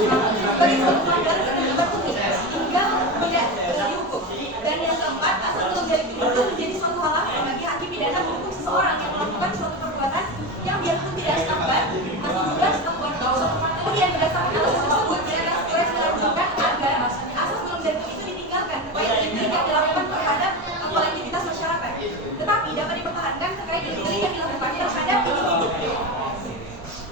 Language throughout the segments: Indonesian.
sebagai suatu pelanggaran ketertiban umum hingga tidak dihukum. Dan yang keempat, asal belum itu menjadi suatu halangan bagi hakim pidana menghukum seseorang yang melakukan suatu perbuatan yang dianggap tidak sekambar atau juga sekambar. Kemudian berdasarkan alasan tersebut, pidana sesuai menunjukkan agar asal belum itu ditinggalkan terkait dengan yang dilakukan terhadap kolektivitas masyarakat, tetapi dapat dipertahankan terkait dengan yang dilakukan terhadap individu.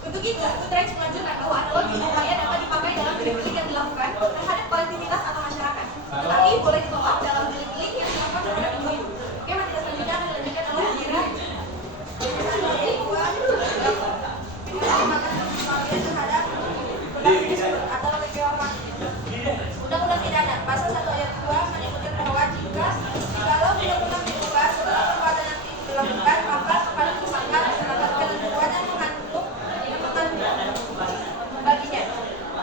Untuk itu, Utrecht menunjukkan bahwa analogi upaya dapat dipakai dalam delik-delik yang dilakukan terhadap kolektivitas atau masyarakat, tetapi boleh ditolak dalam delik-delik yang dilakukan terhadap individu. Oke, materi selanjutnya akan dilanjutkan oleh Mira. Undang-Undang pidana pasal 1 ayat 2 menyebutkan bahwa jika kalau undang-undang diubah setelah perbuatan yang dilakukan, maka kepada tersangka mendapatkan hukuman yang mengandung baginya.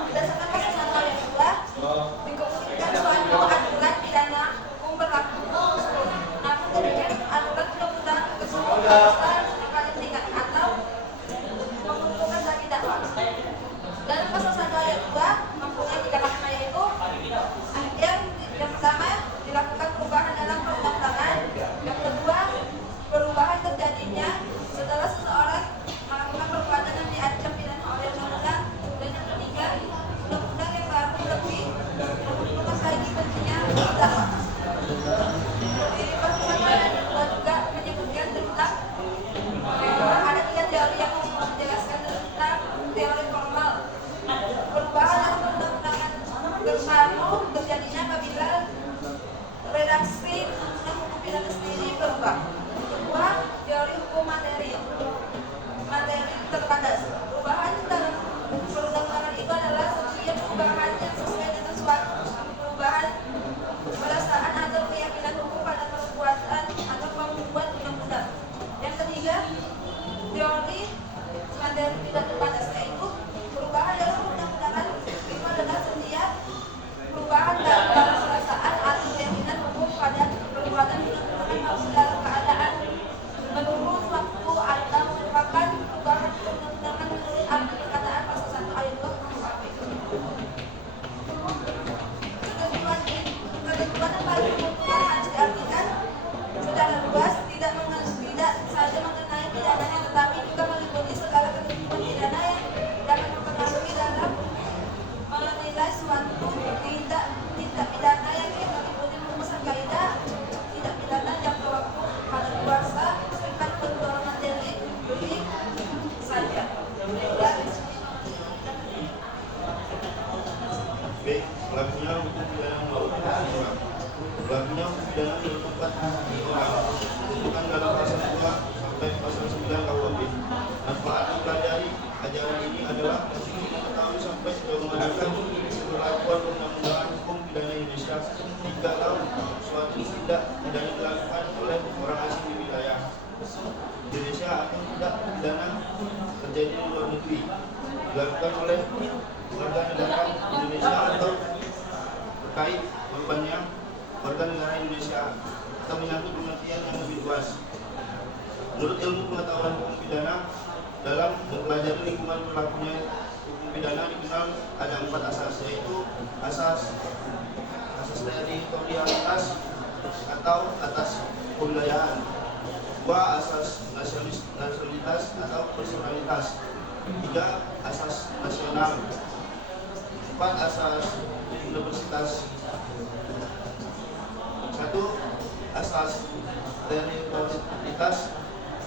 Berdasarkan pasal 1 ayat 2 dikemukakan suatu aturan pidana hukum berlaku. Namun demikian aturan undang-undang keseluruhan paling tingkat atau mengumpulkan bagi dakwah. Dalam pasal 1 ayat 2 mempunyai 3 makna, yaitu yang pertama dilakukan perubahan dalam perundang-undangan, yang kedua perubahan terjadinya setelah seseorang melakukan perbuatan yang diancam pidana oleh undang-undang, dan yang ketiga undang-undang yang baru lebih memperluas lagi bentuknya terdakwa. Di pasal 1 ayat 2 juga menyebutkan tentang ada 3 teori yang menjelaskan tentang teori formal. Perubahan dalam perundang-undangan baru terjadinya apabila redaksi undang-undang hukum pidana sendiri berubah. Kedua, teori hukum materi terbatas. Perubahan dalam perundang-undangan itu adalah setiap perubahan yang sesuai dengan suatu perubahan perasaan atau keyakinan hukum pada perbuatan atau pembuat undang-undang. Yang ketiga, teori materi tidak terbatas, yaitu perubahan dalam undang-undangan itu adalah setiap perubahan dalam perasaan atau keyakinan hukum pada perbuatan undang-undangan maupun dalam keadaan menurut waktu atau merupakan perubahan undang-undangan menurut arti perkataan pasal 1 ayat 2 KUHP. Ketentuan yang paling menguntungkan harus diartikan secara luas, tidak saja mengenai pidananya, tetapi juga meliputi segala ketentuan pidana yang dapat mempengaruhi dalam menilai suatu tindak pidana, yang meliputi merumuskan kaidah tindak pidana, jangka waktu, pada kuasa, tingkat pendolanan delik saja. B. Pelakunya hukum pidana melakukan orang. Pelakunya hukum pidana melakukan orang. Bukan dalam pasal 2 sampai pasal 9 KUHP. Manfaat mempelajari ajaran ini adalah untuk mengetahui sampai sejauh mengadakan perlakuan undang-undang hukum pidana Indonesia jikalau suatu tindak pidana dilakukan oleh orang asing di wilayah Indonesia atau tindak pidana terjadi di luar negeri dilakukan oleh warga negara Indonesia atau terkait korbannya warga negara Indonesia atau menyangkut pengertian yang lebih luas. Menurut ilmu pengetahuan hukum pidana, dalam mempelajari lingkungan berlakunya hukum pidana dikenal ada 4 asas, yaitu asas teritorialitas atau atas kewilayahan, 2 asas nasionalitas atau personalitas, 3 asas nasional, 4 asas universitas, 1 asas teritorialitas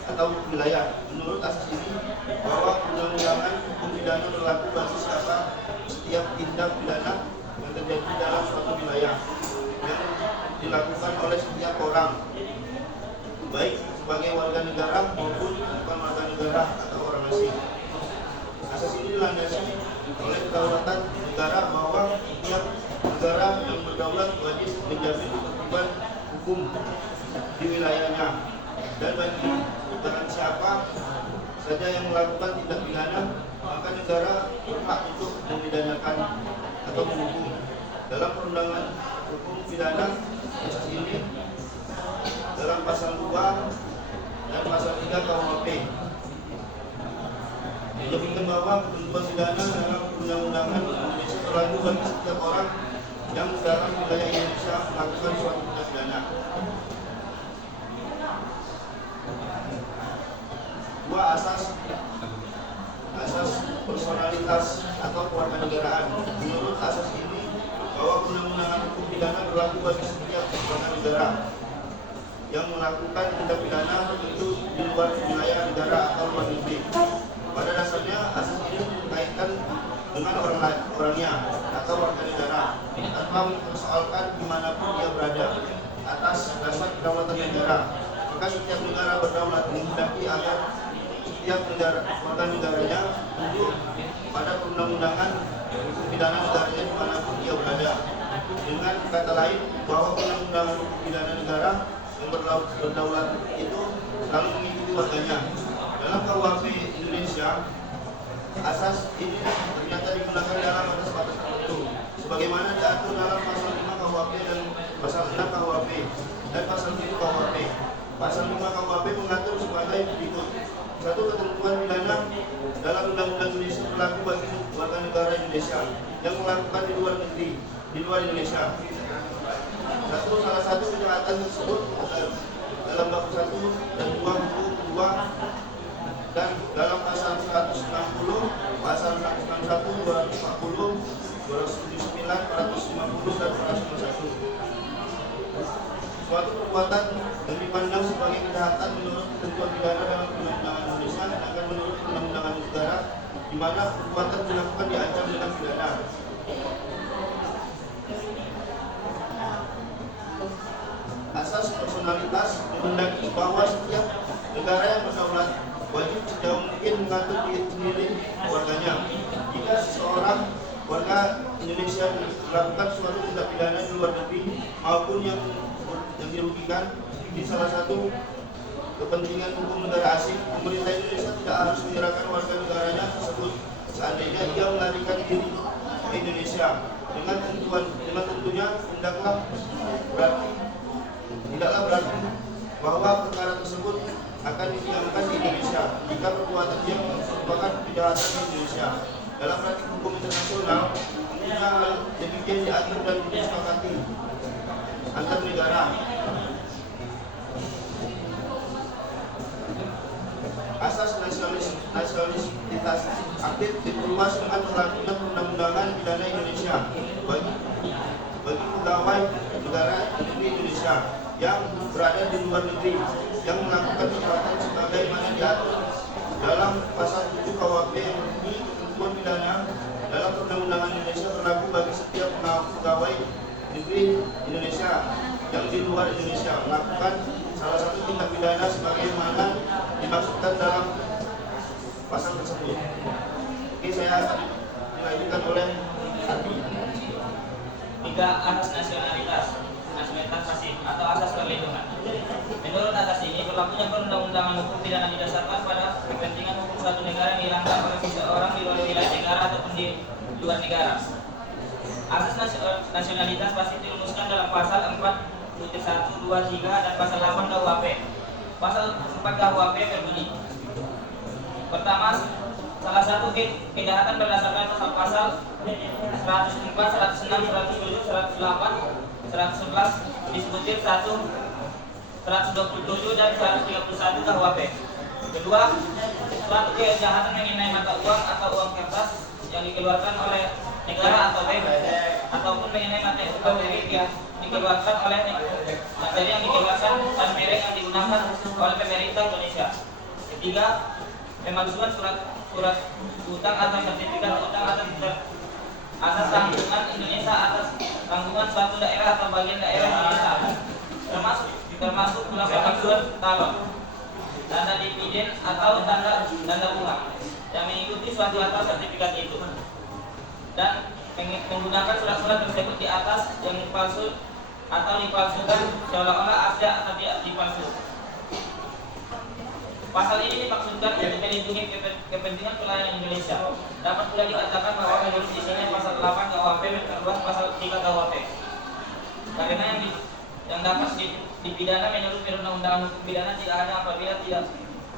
atau wilayah. Menurut asas ini, bahwa undang-undangan hukum pidana berlaku bagi setiap tindak pidana yang terjadi dalam suatu wilayah yang dilakukan oleh setiap orang, baik sebagai warga negara maupun bukan warga negara atau orang asing. Asas ini dilandasi oleh kedaulatan negara, bahwa setiap negara yang berdaulat wajib menjamin ketertiban hukum di wilayahnya, dan bagi barang siapa saja yang melakukan tindak pidana, maka negara berhak untuk memidanakan atau menghukum. Dalam perundangan hukum pidana, asas ini dalam pasal 2 dan pasal 3 KUHP menyebutkan bahwa ketentuan pidana dalam perundang-undangan Indonesia berlaku bagi setiap orang yang dalam wilayah Indonesia melakukan suatu tindak pidana. Dua, asas personalitas atau kewarganegaraan. Menurut asas ini, bahwa undang-undangan hukum pidana berlaku bagi setiap warga negara yang melakukan tindak pidana tertentu di luar wilayah negara atau luar negeri. Pada dasarnya, asas ini berkaitan dengan orangnya atau warga negara tanpa mempersoalkan dimanapun dia berada atas dasar kedaulatan negara. Maka setiap negara berdaulat menghendaki agar setiap warga negaranya tunduk pada perundang-undangan hukum pidana negaranya dimanapun dia berada. Dengan kata lain, bahwa undang-undangan hukum pidana negara yang berdaulat itu selalu mengikuti warganya. Dalam KUHP Indonesia, asas ini ternyata digunakan dalam batas-batas tertentu, sebagaimana diatur dalam pasal 5 KUHP dan pasal 6 KUHP dan pasal 7 KUHP. Pasal 5 KUHP mengatur sebagai berikut. Satu, ketentuan pidana dalam Undang-Undang Indonesia berlaku bagi warga negara Indonesia yang melakukan di luar negeri, di luar Indonesia. Satu, salah satu kejahatan tersebut dalam bab 1 dan 2 buku kedua dan dalam pasal 160, pasal 161, 240, 279, 450 dan 451. Suatu perbuatan yang dipandang sebagai kejahatan menurut ketentuan pidana dalam Undang-Undang Indonesia akan menurut Undang-Undang Negara, di mana perbuatan dilakukan diancam dengan pidana. Asas personalitas menghendaki bahwa setiap negara yang berdaulat wajib sejauh mungkin mengatur diri sendiri warganya. Jika seseorang warga Indonesia melakukan suatu tindak pidana di luar negeri maupun yang dirugikan di salah satu kepentingan hukum negara asing, pemerintah Indonesia tidak harus menyerahkan warga negaranya tersebut seandainya ia melarikan diri ke Indonesia. Dengan tentunya tidaklah berarti bahwa perkara tersebut akan dipidanakan di Indonesia jika perbuatan dia merupakan kejahatan di Indonesia. Dalam praktik hukum internasional, tentunya hal demikian diatur dan disepakati antar negara. Asas nasionalitas aktif diperluas dengan berlakunya perundang-undangan pidana Indonesia bagi pegawai negara negeri Indonesia yang berada di luar negeri yang melakukan perbuatan sebagaimana diatur dalam pasal 7 KUHP yang berbunyi ketentuan pidana dalam perundang-undangan Indonesia berlaku bagi setiap pegawai negeri Indonesia yang di luar Indonesia melakukan salah satu tindak pidana sebagaimana dimaksudkan dalam pasal tersebut. Oke, saya dilanjutkan oleh Adi. 3. Asas nasionalitas pasif atau asas perlindungan. Menurut asas ini, berlakunya perundang-undangan hukum pidana didasarkan pada kepentingan hukum suatu negara yang dilanggar oleh seseorang di luar wilayah negara ataupun di luar negara. Asas nasionalitas pasif dirumuskan dalam pasal 4, 1, 2, 3 dan pasal 8 KUHP. Pasal 4 KUHP berbunyi: pertama, salah satu kejahatan berdasarkan pasal 104, 106, 107, 108, 111 disebutkan 127 dan 131 KUHP. Kedua, suatu kejahatan mengenai mata uang atau uang kertas yang dikeluarkan oleh negara atau bank ataupun mengenai materi yang dikeluarkan oleh materi yang dikeluarkan dan merek yang digunakan oleh pemerintah Indonesia. Ketiga, pemalsuan surat utang atau sertifikat utang atas tanggungan Indonesia atas tanggungan suatu daerah atau bagian daerah Indonesia, termasuk pula pemalsuan talon, tanda dividen atau tanda bunga yang mengikuti suatu atas sertifikat itu, dan menggunakan surat-surat tersebut di atas yang palsu atau dipalsukan seolah-olah asli atau dipalsu. Pasal ini dimaksudkan untuk melindungi kepentingan pelayanan Indonesia. Dapat pula dikatakan bahwa menurut isinya pasal 8 KUHP memperluas pasal 3 KUHP. Karena yang dapat dipidana menurut perundang-undangan hukum pidana tidak hanya apabila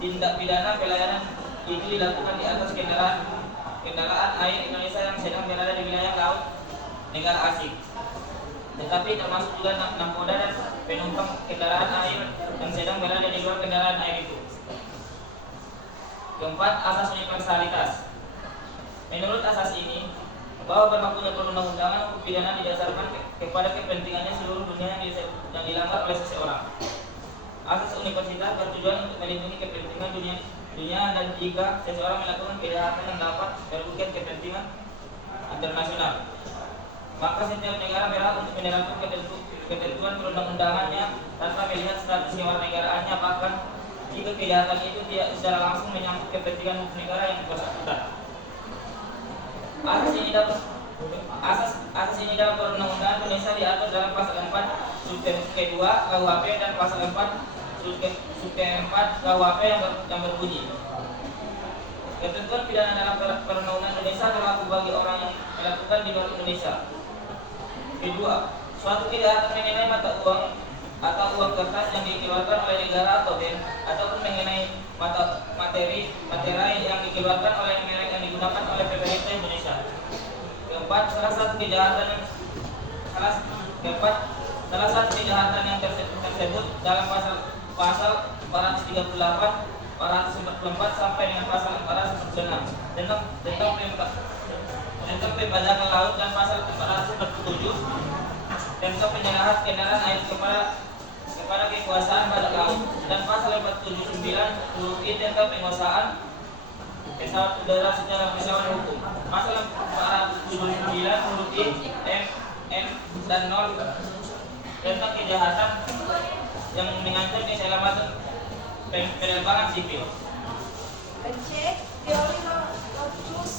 tindak pidana pelayanan itu dilakukan di atas kendaraan air Indonesia yang sedang berada di wilayah laut negara asing. Tetapi termasuk juga nakoda dan penumpang kendaraan air yang sedang berada di luar kendaraan air itu. Keempat, asas universalitas. Menurut asas ini, bahwa berlakunya perundang-undangan hukum pidana didasarkan kepada kepentingannya seluruh dunia yang dilanggar oleh seseorang. Asas universitas bertujuan untuk melindungi kepentingan dunia dan jika seseorang melakukan kejahatan yang dapat merugikan kepentingan internasional, maka setiap negara berhak untuk menerapkan ketentuan perundang-undangannya tanpa melihat status kewarganegaraannya, bahkan jika kejahatan itu tidak secara langsung menyangkut kepentingan negara yang bersangkutan. Asas ini dalam perundang-undangan Indonesia diatur dalam pasal 4 subke 2 KUHP dan pasal 4 subke 4 KUHP yang berbunyi, ketentuan pidana dalam perundang-undangan Indonesia berlaku bagi orang yang melakukan di luar Indonesia. Kedua, suatu kejahatan mengenai mata uang atau uang kertas yang dikeluarkan oleh negara atau BEN ataupun mengenai materi yang dikeluarkan oleh merek yang digunakan oleh pemerintah Indonesia. Keempat, salah satu kejahatan yang tersebut dalam pasal 438, 444 sampai dengan pasal 446 tentang pembajakan laut dan pasal 447 tentang penyerahan kendaraan air kepada kekuasaan badak laut dan pasal 479 huruf I tentang penguasaan pesawat udara secara pesawat hukum. Pasal 479 huruf I, M, N, dan 0 tentang kejahatan yang mengancam keselamatan penerbangan sipil. Cek teori locus